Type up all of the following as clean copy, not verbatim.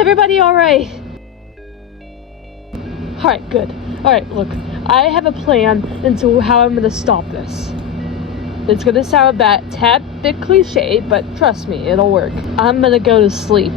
everybody alright? Alright, good. Alright, look, I have a plan into how I'm gonna stop this. It's gonna sound a tad bit cliche, but trust me, it'll work. I'm gonna go to sleep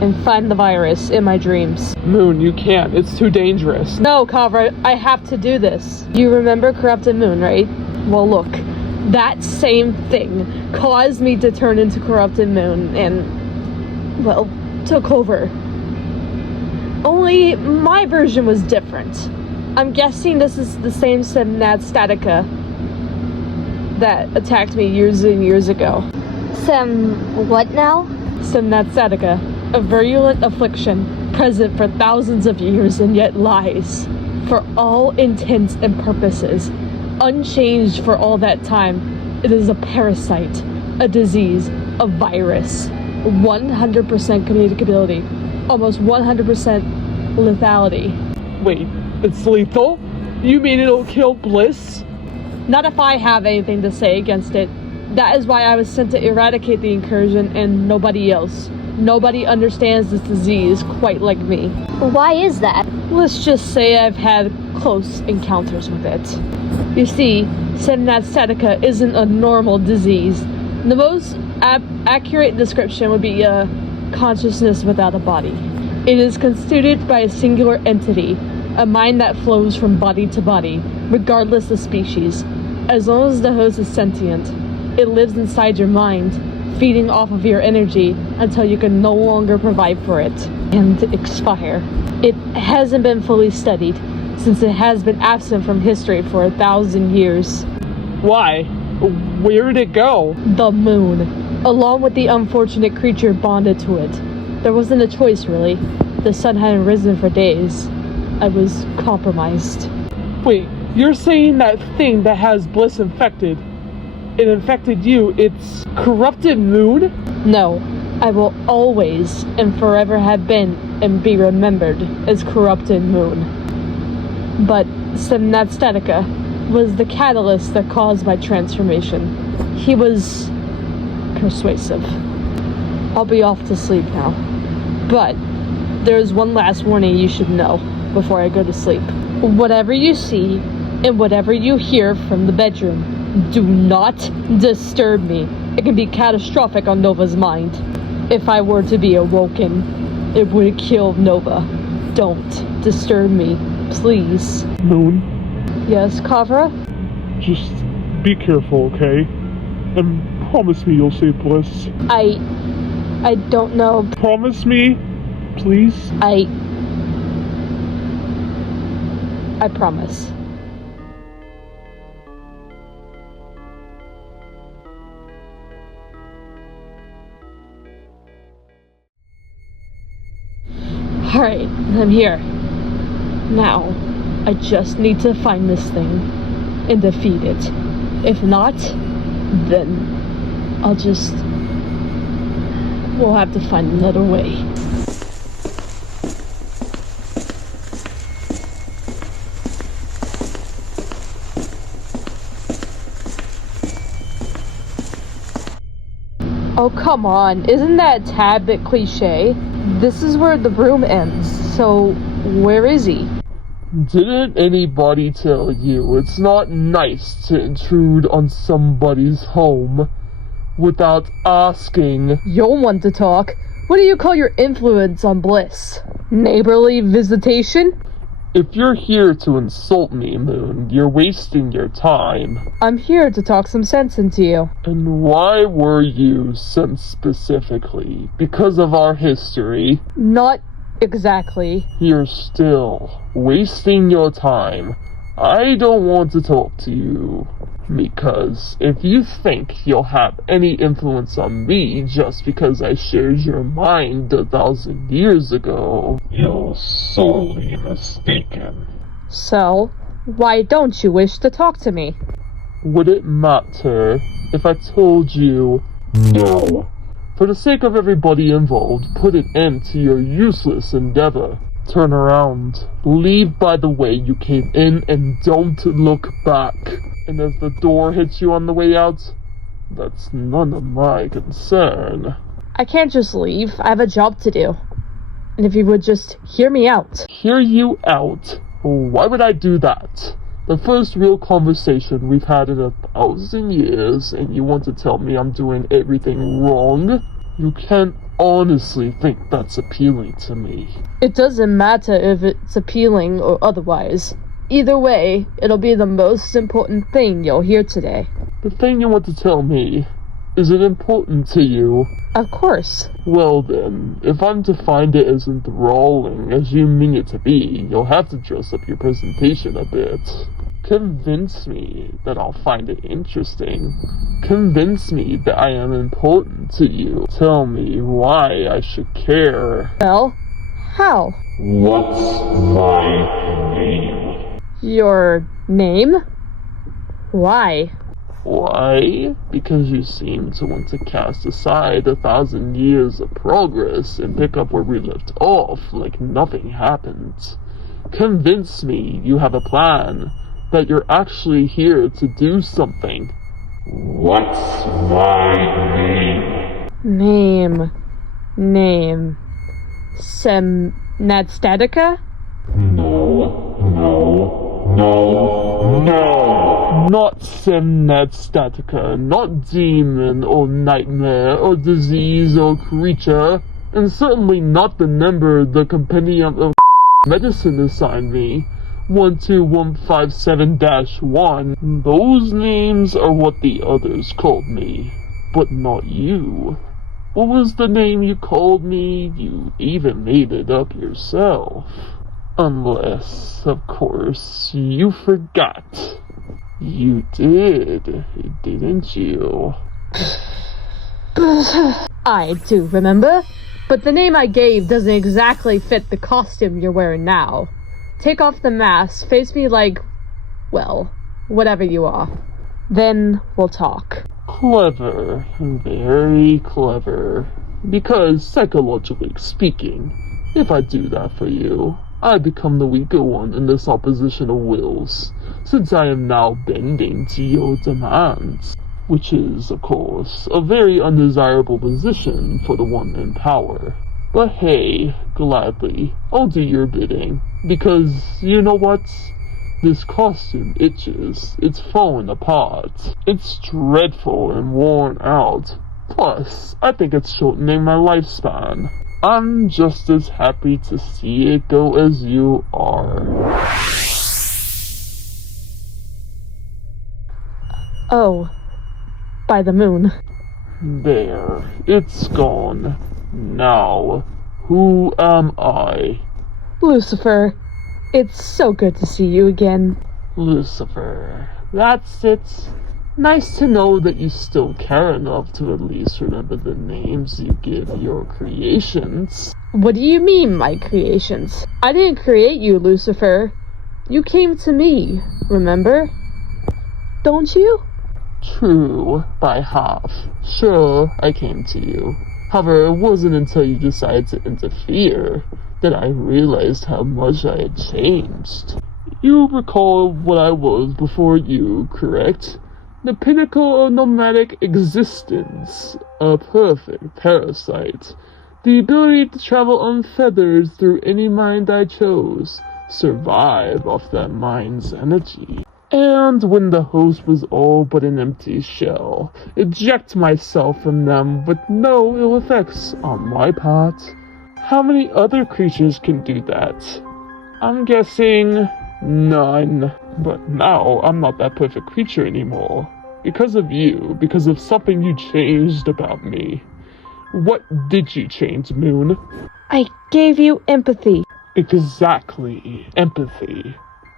and find the virus in my dreams. Moon, you can't. It's too dangerous. No, Kavra, I have to do this. You remember Corrupted Moon, right? Well, look, that same thing caused me to turn into Corrupted Moon and, well, took over. Only my version was different. I'm guessing this is the same Semnadstatica that attacked me years and years ago. What now? Semnadstatica, a virulent affliction present for thousands of years and yet lies, for all intents and purposes, unchanged for all that time. It is a parasite, a disease, a virus, 100% communicability, almost 100% lethality. Wait, it's lethal? You mean it'll kill Bliss? Not if I have anything to say against it. That is why I was sent to eradicate the incursion and nobody else. Nobody understands this disease quite like me. Why is that? Let's just say I've had close encounters with it. You see, Semnadstatica isn't a normal disease. The most accurate description would be a consciousness without a body. It is constituted by a singular entity, a mind that flows from body to body, regardless of species. As long as the host is sentient, it lives inside your mind, feeding off of your energy until you can no longer provide for it and expire. It hasn't been fully studied, since it has been absent from history for 1,000 years. Why? Where did it go? The moon, along with the unfortunate creature bonded to it. There wasn't a choice, really. The sun hadn't risen for days. I was compromised. Wait, you're saying that thing that has Bliss infected, it infected you, it's Corrupted Moon? No, I will always and forever have been and be remembered as Corrupted Moon. But Semnadstatica was the catalyst that caused my transformation. He was persuasive. I'll be off to sleep now. But there's one last warning you should know before I go to sleep. Whatever you see and whatever you hear from the bedroom, do not disturb me. It can be catastrophic on Nova's mind. If I were to be awoken, it would kill Nova. Don't disturb me, please. Moon? Yes, Kavra? Just be careful, okay? And promise me you'll save Bliss. I don't know. Promise me, please? I promise. Alright, I'm here. Now, I just need to find this thing and defeat it. If not, then we'll have to find another way. Oh, come on. Isn't that a tad bit cliche? This is where the room ends, so where is he? Didn't anybody tell you it's not nice to intrude on somebody's home without asking? You're one to talk. What do you call your influence on Bliss? Neighborly visitation? If you're here to insult me, Moon, you're wasting your time. I'm here to talk some sense into you. And why were you sent specifically? Because of our history? Not exactly. You're still wasting your time. I don't want to talk to you. Because if you think you'll have any influence on me just because I shared your mind 1,000 years ago, you're sorely mistaken. So, why don't you wish to talk to me? Would it matter if I told you no? For the sake of everybody involved, put an end to your useless endeavor. Turn around. Leave by the way you came in and don't look back. And if the door hits you on the way out, that's none of my concern. I can't just leave. I have a job to do. And if you would just hear me out. Hear you out? Why would I do that? The first real conversation we've had in 1,000 years, and you want to tell me I'm doing everything wrong? You can't honestly think that's appealing to me. It doesn't matter if it's appealing or otherwise. Either way, it'll be the most important thing you'll hear today. The thing you want to tell me, is it important to you? Of course. Well then, if I'm to find it as enthralling as you mean it to be, you'll have to dress up your presentation a bit. Convince me that I'll find it interesting. Convince me that I am important to you. Tell me why I should care. Well, how? What's my name? Your name? Why? Why? Because you seem to want to cast aside 1,000 years of progress and pick up where we left off like nothing happened. Convince me you have a plan, that you're actually here to do something. What's my name? Name. Semnadstatica? No. Not Semnadstatica, not demon or nightmare or disease or creature, and certainly not the number the compendium of medicine assigned me. 12157-1. Those names are what the others called me, but not you. What was the name you called me? You even made it up yourself. Unless, of course, you forgot. You did, didn't you? I do remember, but the name I gave doesn't exactly fit the costume you're wearing now. Take off the mask, face me like, well, whatever you are. Then we'll talk. Clever. Very clever. Because, psychologically speaking, if I do that for you, I become the weaker one in this opposition of wills, since I am now bending to your demands. Which is, of course, a very undesirable position for the one in power. But hey, gladly, I'll do your bidding, because, you know what? This costume itches, it's falling apart, it's dreadful and worn out, plus, I think it's shortening my lifespan. I'm just as happy to see it go as you are. Oh, by the moon. There, it's gone. Now, who am I? Lucifer, it's so good to see you again. Lucifer. That's it. Nice to know that you still care enough to at least remember the names you give your creations. What do you mean, my creations? I didn't create you, Lucifer. You came to me, remember? Don't you? True, by half. Sure, I came to you. However, it wasn't until you decided to interfere that I realized how much I had changed. You recall what I was before you, correct? The pinnacle of nomadic existence, a perfect parasite. The ability to travel unfeathered through any mind I chose, survive off that mind's energy. And when the host was all but an empty shell, eject myself from them with no ill effects on my part. How many other creatures can do that? I'm guessing none. But now I'm not that perfect creature anymore. Because of you, because of something you changed about me. What did you change, Moon? I gave you empathy. Exactly, empathy.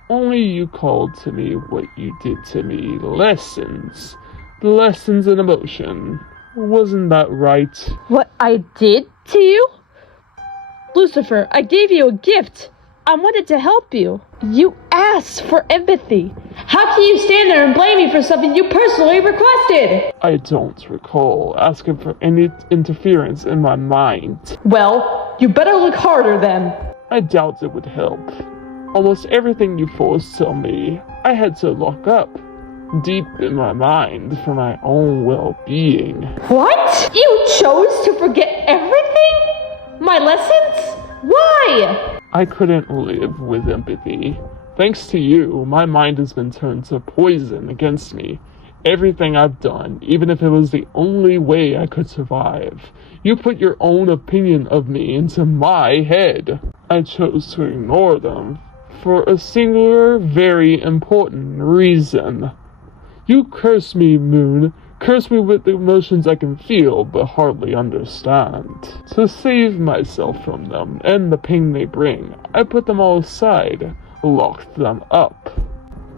Only you called to me what you did to me. Lessons. Lessons in emotion. Wasn't that right? What I did to you? Lucifer, I gave you a gift. I wanted to help you. You asked for empathy. How can you stand there and blame me for something you personally requested? I don't recall asking for any interference in my mind. Well, you better look harder then. I doubt it would help. Almost everything you forced on me, I had to lock up, deep in my mind, for my own well-being. What? You chose to forget everything? My lessons? Why? I couldn't live with empathy. Thanks to you, my mind has been turned to poison against me. Everything I've done, even if it was the only way I could survive, you put your own opinion of me into my head. I chose to ignore them for a singular, very important reason. You curse me, Moon. Curse me with the emotions I can feel but hardly understand. To save myself from them and the pain they bring, I put them all aside, locked them up.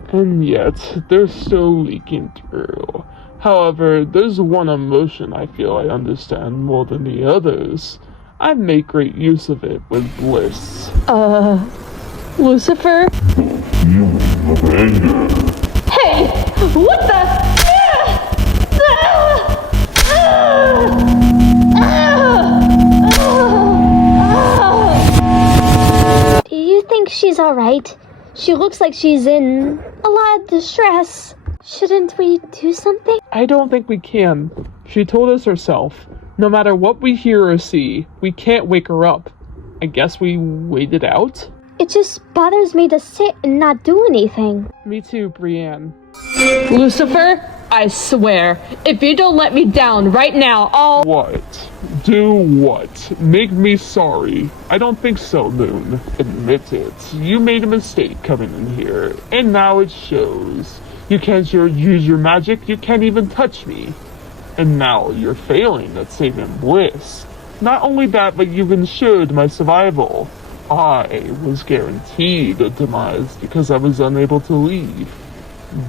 And yet, they're still leaking through. However, there's one emotion I feel I understand more than the others. I make great use of it with bliss. Lucifer? Hey! What the? Do you think she's alright? She looks like she's in a lot of distress. Shouldn't we do something? I don't think we can. She told us herself, no matter what we hear or see, we can't wake her up. I guess we wait it out? It just bothers me to sit and not do anything. Me too, Brienne. Lucifer, I swear, if you don't let me down right now, I'll— What? Do what? Make me sorry? I don't think so, Moon. Admit it. You made a mistake coming in here, and now it shows. You can't use your magic, you can't even touch me. And now you're failing at saving Bliss. Not only that, but you've ensured my survival. I was guaranteed a demise because I was unable to leave,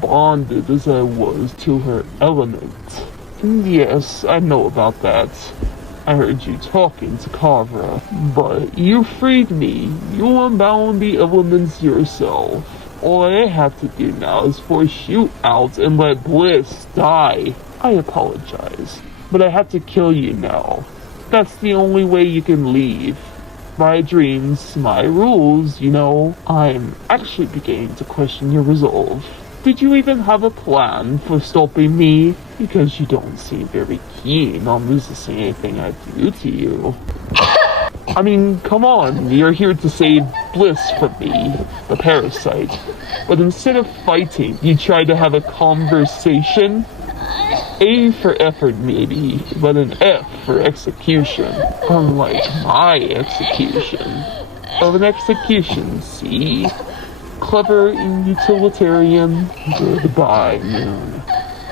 bonded as I was to her element. And yes, I know about that. I heard you talking to Kavra, but you freed me. You unbound the elements yourself. All I have to do now is force you out and let Bliss die. I apologize, but I have to kill you now. That's the only way you can leave. My dreams, my rules, you know. I'm actually beginning to question your resolve. Did you even have a plan for stopping me? Because you don't seem very keen on resisting anything I do to you. I mean, come on, you're here to save Bliss from me, the parasite. But instead of fighting, you try to have a conversation? A for effort, maybe, but an F for execution. Unlike my execution. Of an execution, see? Clever and utilitarian. Goodbye, Moon.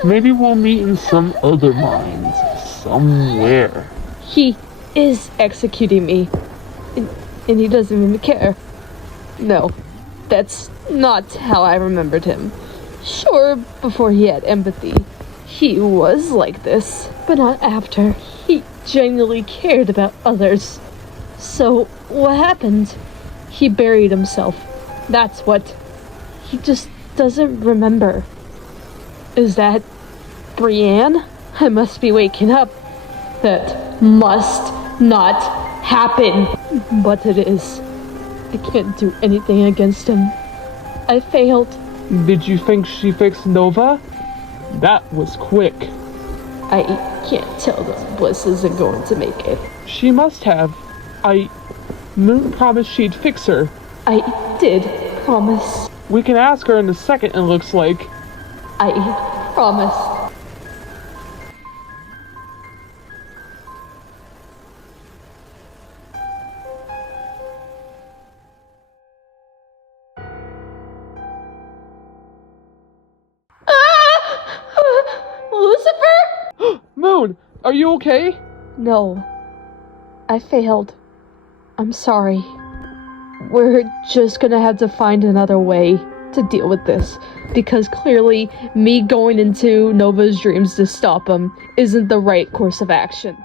Maybe we'll meet in some other mind, somewhere. He is executing me. And he doesn't even care. No, that's not how I remembered him. Sure, before he had empathy, he was like this, but not after. He genuinely cared about others. So, what happened? He buried himself. That's what. He just doesn't remember. Is that Brienne? I must be waking up. That must not happen. But it is. I can't do anything against him. I failed. Did you think she fixed Nova? That was quick. I can't tell that Bliss isn't going to make it. She must have. Moon promised she'd fix her. I did promise. We can ask her in a second, it looks like. I promise. Lucifer? Moon, are you okay? No. I failed. I'm sorry. We're just gonna have to find another way to deal with this, because clearly me going into Nova's dreams to stop him isn't the right course of action.